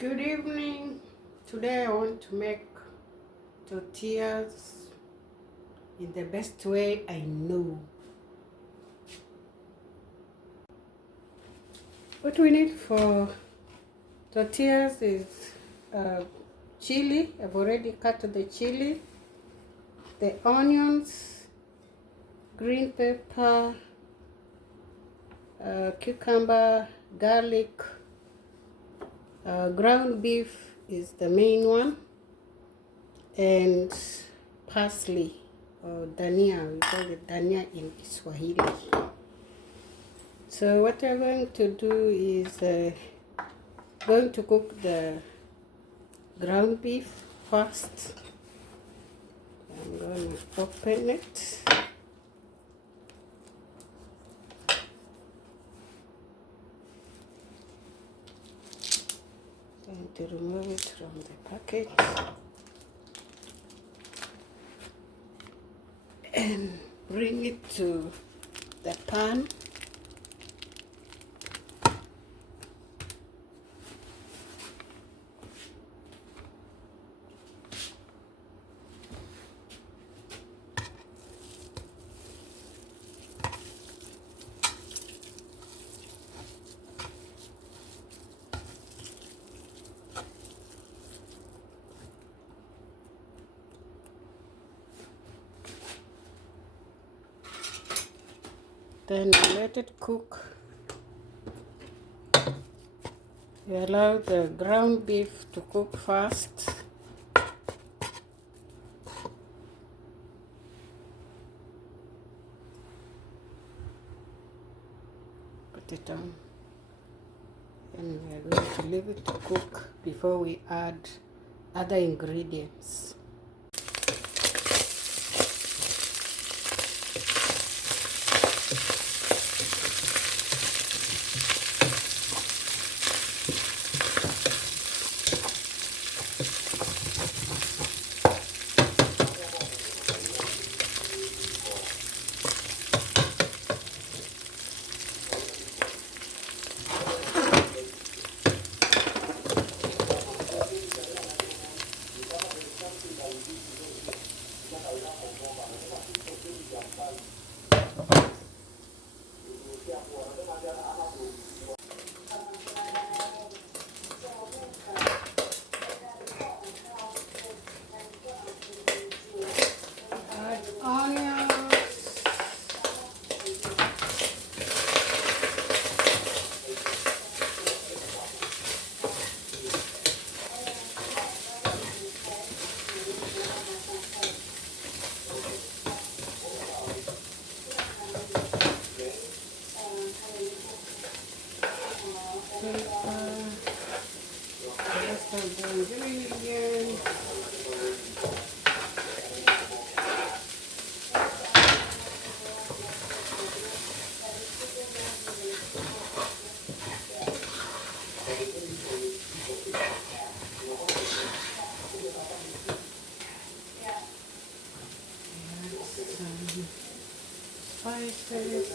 Good evening. Today I want to make tortillas in the best way I know. What we need for tortillas is chili. I've already cut the chili, the onions, green pepper, cucumber, garlic. Ground beef is the main one, and parsley or dania. We call it dania in Swahili. So what we're going to do is going to cook the ground beef first. I'm going to open it. Going to remove it from the packet and bring it to the pan. Then let it cook. You allow the ground beef to cook first. Put it on. And we are going to leave it to cook before we add other ingredients. Spices.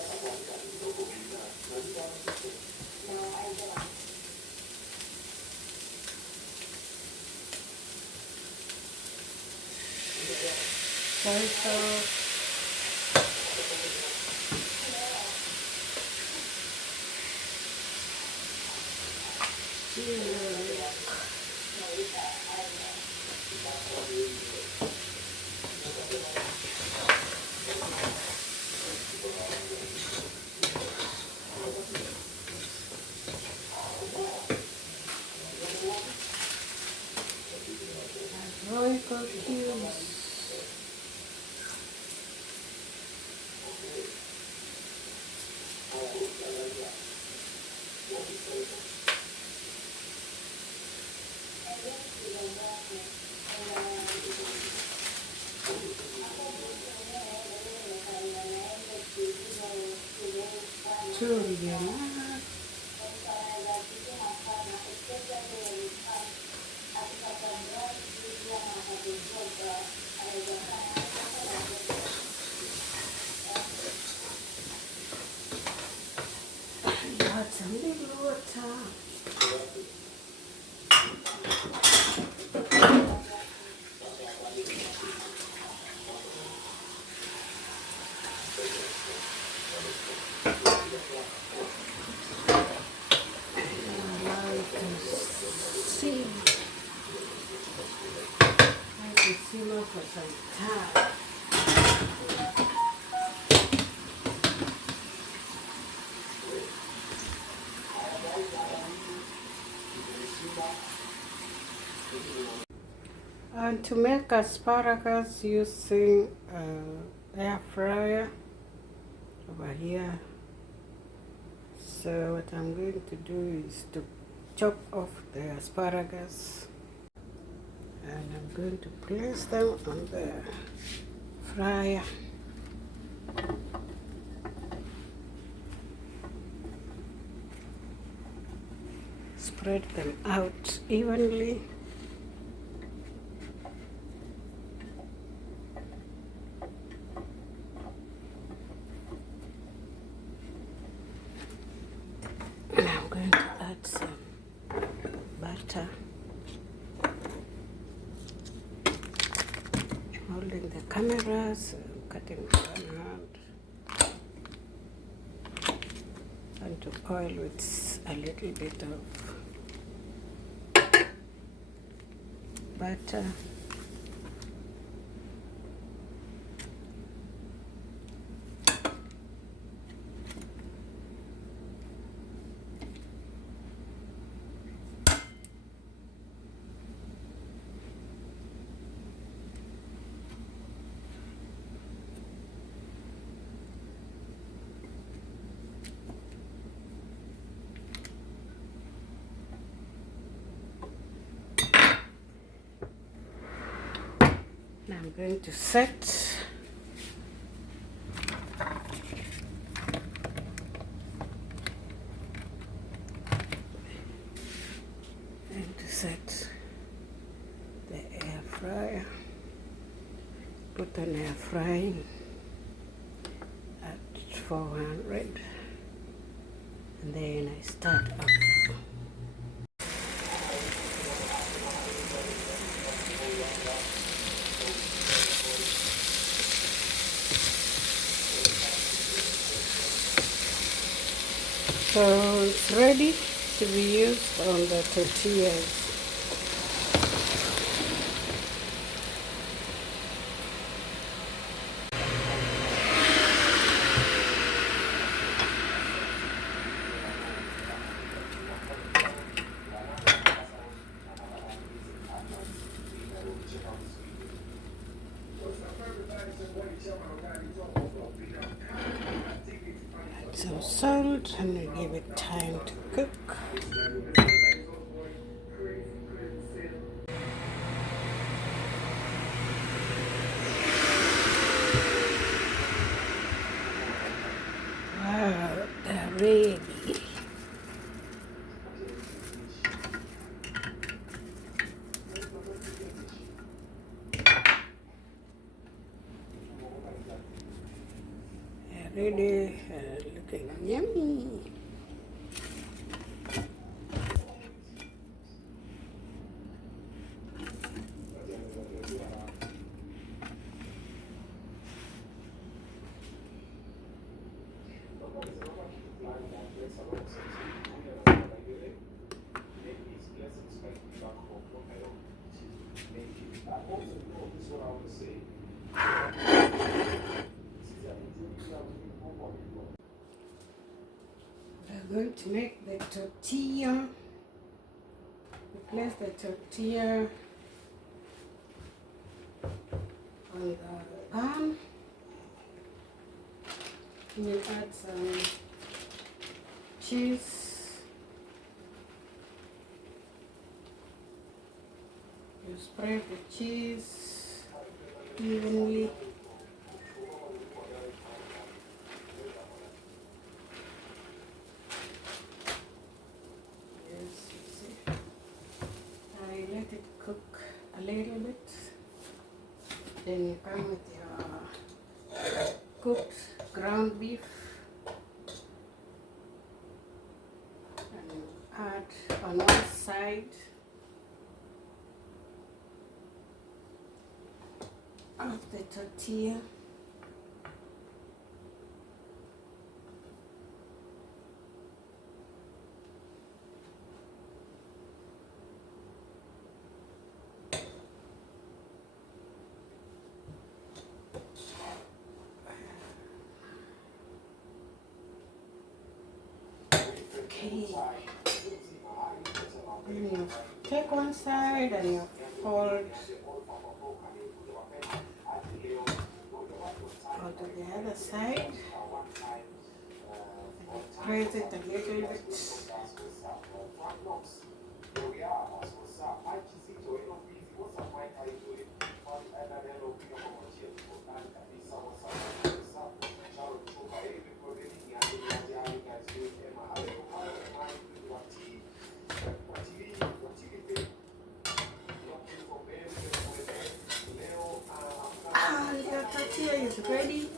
Soy sauce. Royco cubes. Tortilla. Add some little water. see. Let it simmer for some time. And to make asparagus using air fryer over here. So what I'm going to do is to chop off the asparagus, and I'm going to place them on the fryer. Spread them out evenly. And I'm going to add some butter. Holding the camera, so I'm cutting with one hand. And to oil with a little bit of butter. Now I'm going to set the air fryer. Put on air frying at 400, and then I start up. So it's ready to be used on the tortillas. Add some salt and give it time to cook. Wow, they're ready. They're ready, looking yummy. We're going to make the tortilla. We place the tortilla on the pan. You add some cheese. You spread the cheese evenly. Yes, you see. I let it cook a little bit. Then you come with your cooked ground beef and add on one side of the tortilla. Then you take one side and you fold onto the other side. Press it a little bit. The tortilla is ready.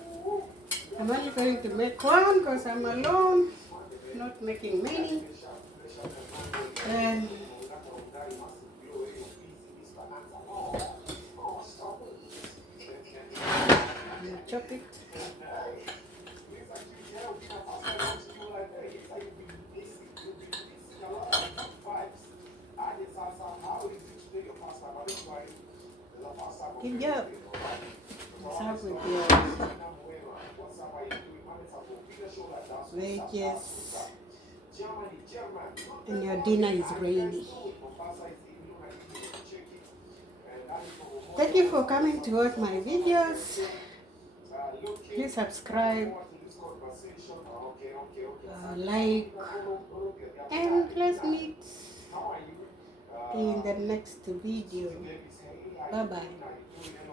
I'm only going to make one because I'm alone, not making many. And you chop it. Good job. Serve with your veggies, and your dinner is ready. Thank you for coming to watch my videos. Please subscribe, like, and let's meet in the next video. Bye bye.